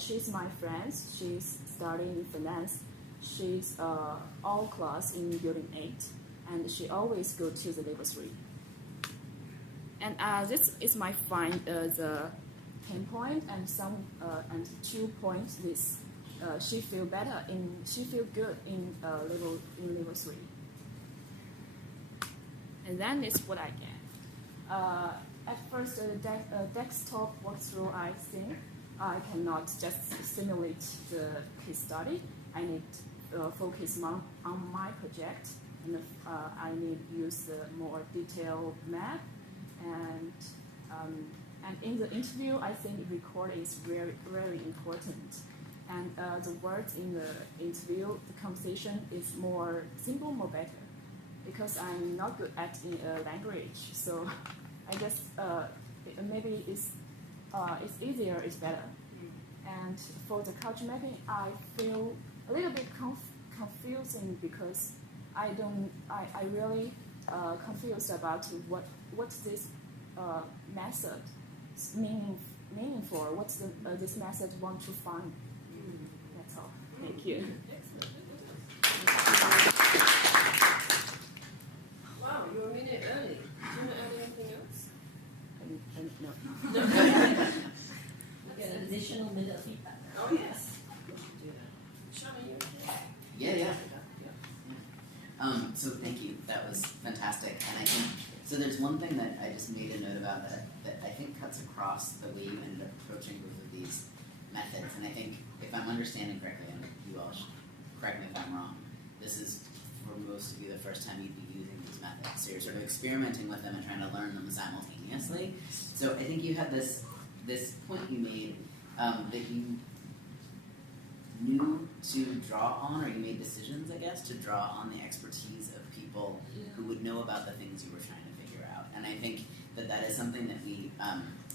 she's my friend. She's studying finance. She's all class in building 8, and she always go to the level 3. And this is my find the 10 point and some and 2 points. This she feel better she feel good in level 3. And then it's what I get. At first, desktop walkthrough, I think I cannot just simulate the case study. I need to focus on my project, and I need to use a more detailed map. And in the interview, I think recording is very, very important. And the words in the interview, the conversation is more simple, more better. Because I'm not good at language, so I guess maybe it's easier, it's better. And for the culture mapping, I feel a little bit confusing because I really confused about what's this method meaning for. What's this method want to find? That's all. Thank you. Wow, you're a minute early. Do you want to add anything else? No. We get an additional minute of feedback. Oh, yes. Shana, you okay? Yeah. So thank you. That was fantastic. And I think, so there's one thing that I just made a note about that I think cuts across the way you ended up approaching both of these methods. And I think if I'm understanding correctly, and you all should correct me if I'm wrong, this is for most of you the first time you'd be using these methods. So you're sort of experimenting with them and trying to learn them simultaneously. So I think you had this point you made that you knew to draw on, or you made decisions, I guess, to draw on the expertise of people who would know about the things you were trying to figure out. And I think that is something that we,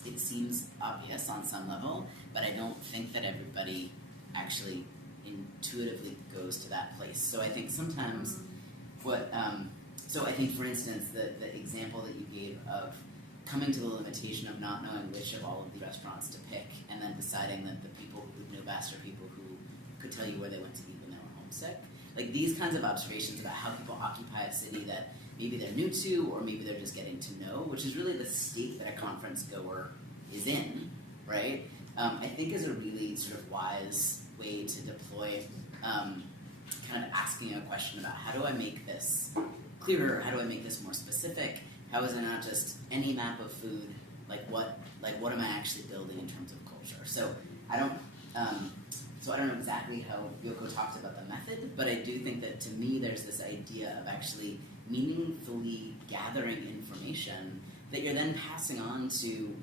it seems obvious on some level, but I don't think that everybody actually intuitively goes to that place. So I think sometimes so I think, for instance, the example that you gave of coming to the limitation of not knowing which of all of the restaurants to pick, and then deciding that the people who knew best are people who could tell you where they went to eat when they were homesick. Like these kinds of observations about how people occupy a city that maybe they're new to, or maybe they're just getting to know, which is really the state that a conference goer is in, right? I think is a really sort of wise way to deploy kind of asking a question about how do I make this clearer, how do I make this more specific, how is it not just any map of food, what am I actually building in terms of culture? So I don't know exactly how Yoko talks about the method, but I do think that to me there's this idea of actually meaningfully gathering information that you're then passing on to,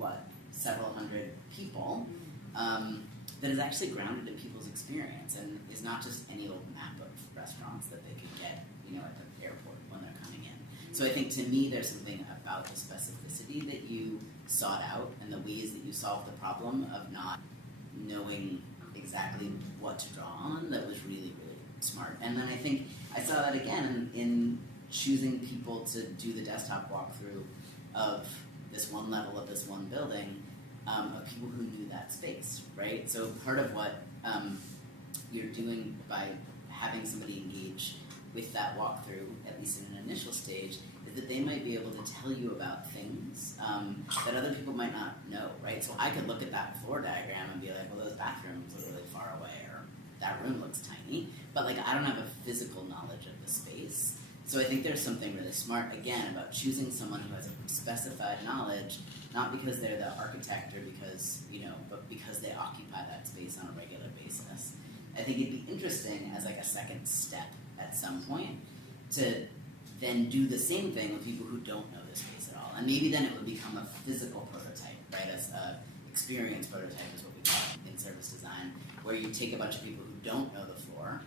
several hundred people, that is actually grounded in people's experience and is not just any old map of restaurants that they could get, at the airport when they're coming in. So I think to me there's something about the specificity that you sought out and the ways that you solved the problem of not knowing exactly what to draw on that was really, really smart. And then I think I saw that again in choosing people to do the desktop walkthrough of this one level of this one building, of people who knew that space, right? So part of what you're doing by having somebody engage with that walkthrough, at least in an initial stage, is that they might be able to tell you about things that other people might not know, right? So I could look at that floor diagram and be like, well, those bathrooms look really far away, or that room looks tiny, but I don't have a physical knowledge of the space. So I think there's something really smart, again, about choosing someone who has a specified knowledge, not because they're the architect or because, but because they occupy that space on a regular basis. I think it'd be interesting as a second step at some point to then do the same thing with people who don't know the space at all. And maybe then it would become a physical prototype, right? As an experience prototype is what we call it in service design, where you take a bunch of people who don't know the floor,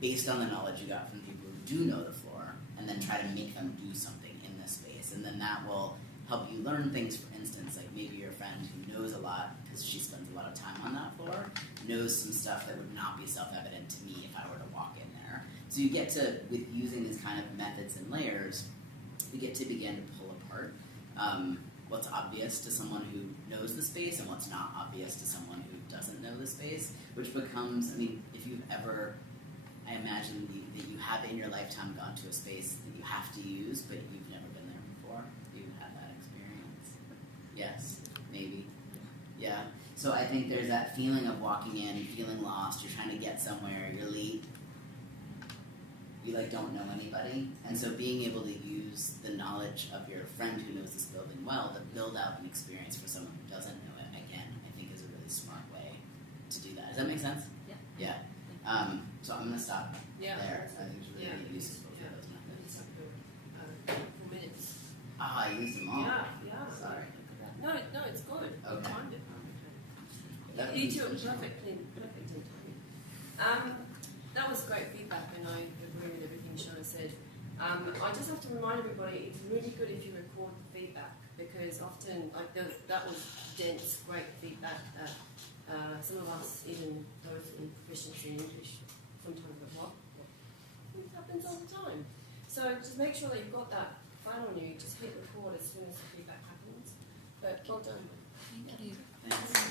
based on the knowledge you got from people who do know the floor, and then try to make them do something in this space. And then that will help you learn things, for instance, maybe your friend who knows a lot, because she spends a lot of time on that floor, knows some stuff that would not be self-evident to me if I were to walk in there. So you get to, with using these kind of methods and layers, you get to begin to pull apart what's obvious to someone who knows the space and what's not obvious to someone who doesn't know the space, which becomes, I mean, if you've ever, I imagine that you have in your lifetime gone to a space that you have to use, but you've never been there before. You've had that experience. Yes, maybe. Yeah. So I think there's that feeling of walking in, feeling lost, you're trying to get somewhere, you're late, you like don't know anybody, and so being able to use the knowledge of your friend who knows this building well to build out an experience for someone who doesn't know it, again, I think is a really smart way to do that. Does that make sense? Yeah. Yeah. So I'm going to stop Yeah. there. I think it's really good use of both Yeah. of those methods. It's up to 4 minutes. Ah, I used them all. Yeah. Sorry. No, it's good. You Okay. timed it. That You was- two are perfect in timing. That was great feedback, and I agree with everything Shona said. I just have to remind everybody, it's really good if you record the feedback, because often, like that was dense, great feedback that some of us, even those in proficiency in English, sometimes go, what? It happens all the time. So just make sure that you've got that file on you, just hit record as soon as the feedback happens. But well done. Thank you. Thanks.